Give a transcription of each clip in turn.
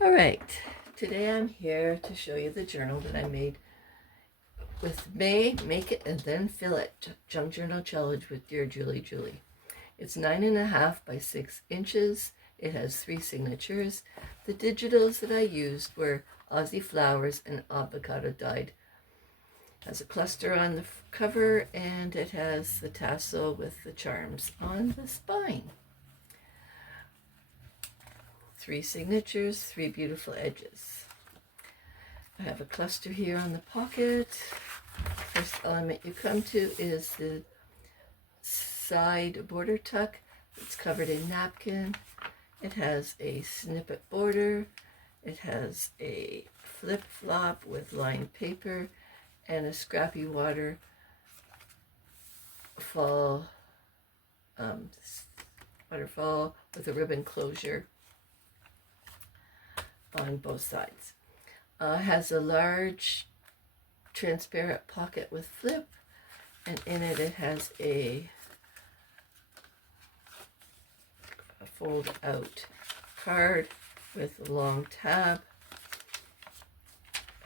All right, today I'm here to show you the journal that I made with May Make It and Then Fill It Junk Journal Challenge with Dear Julie. It's 9.5 by 6 inches. It has 3 signatures. The digitals that I used were Aussie Flowers and Avocado dyed. It has a cluster on the cover and it has the tassel with the charms on the spine. 3 signatures, 3 beautiful edges. I have a cluster here on the pocket. First element you come to is the side border tuck. It's covered in napkin. It has a snippet border. It has a flip flop with lined paper and a scrappy waterfall with a ribbon closure on both sides. Has a large transparent pocket with flip, and in it has a fold out card with a long tab.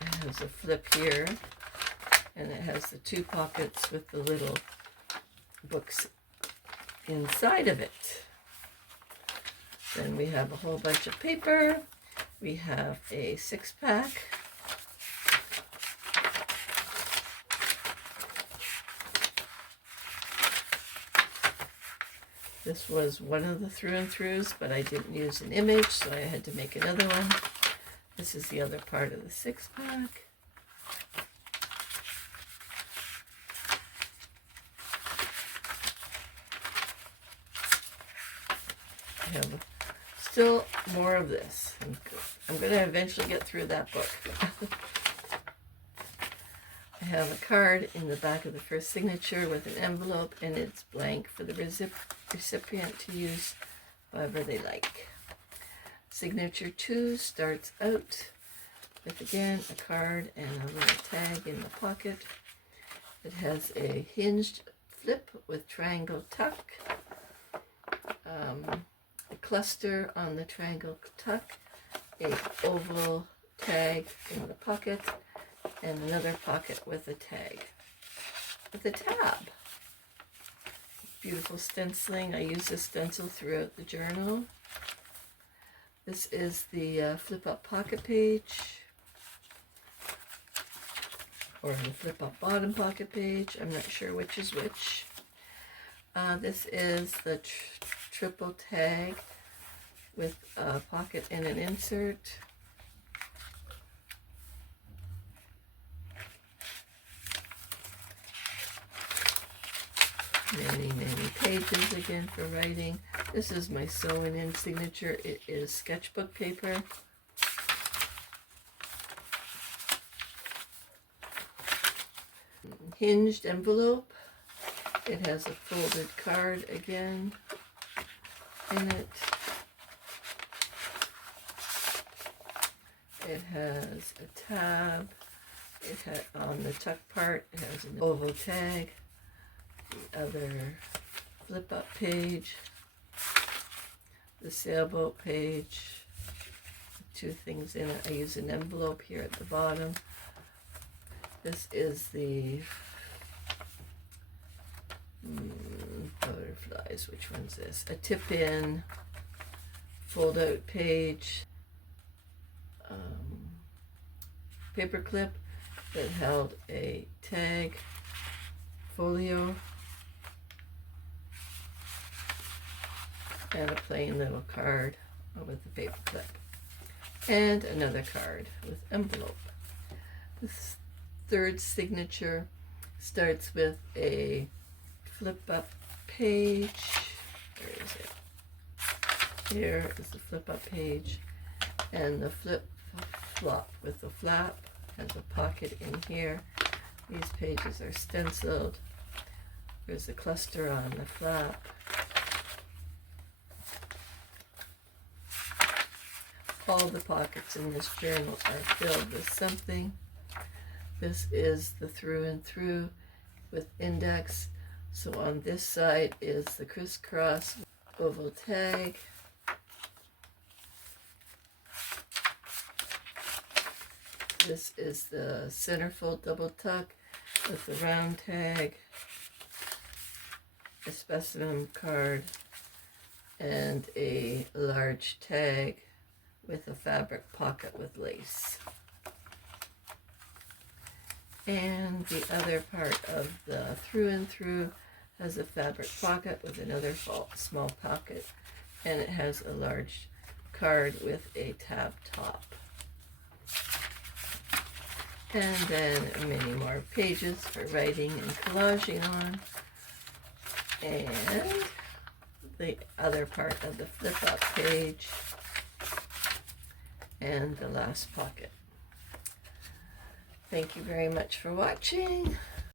It has a flip here, and it has the 2 pockets with the little books inside of it. Then we have a whole bunch of paper. We have a 6-pack. This was one of the through and throughs, but I didn't use an image, so I had to make another one. This is the other part of the 6-pack. I have still more of this. I'm going to eventually get through that book. I have a card in the back of the first signature with an envelope, and it's blank for the recipient to use however they like. Signature 2 starts out with, again, a card and a little tag in the pocket. It has a hinged flip with triangle tuck, a cluster on the triangle tuck, a oval tag in the pocket, and another pocket with a tag, with a tab. Beautiful stenciling. I use this stencil throughout the journal. This is the flip-up pocket page, or the flip-up bottom pocket page. I'm not sure which is which. This is the triple tag with a pocket and an insert. Many pages again for writing. This is my sewn-in signature. It is sketchbook paper. Hinged envelope. It has a folded card again in it. It has a tab. It had on the tuck part. It has an oval tag. The other flip-up page, the sailboat page, 2 things in it. I use an envelope here at the bottom. This is the butterflies. Which one's this? A tip-in fold-out page, paper clip that held a tag, folio, and a plain little card with the paper clip, and another card with envelope. This third signature starts with a flip-up page. Where is it? Here is the flip-up page, and the flip-flop with the flap has a pocket in here. These pages are stenciled. There's a cluster on the flap. All the pockets in this journal are filled with something. This is the through and through with index. So on this side is the crisscross oval tag. This is the centerfold double tuck with the round tag, a specimen card, and a large tag with a fabric pocket with lace. And the other part of the through and through has a fabric pocket with another small pocket, and it has a large card with a tab top. And then many more pages for writing and collaging on. And the other part of the flip-up page. And the last pocket. Thank you very much for watching.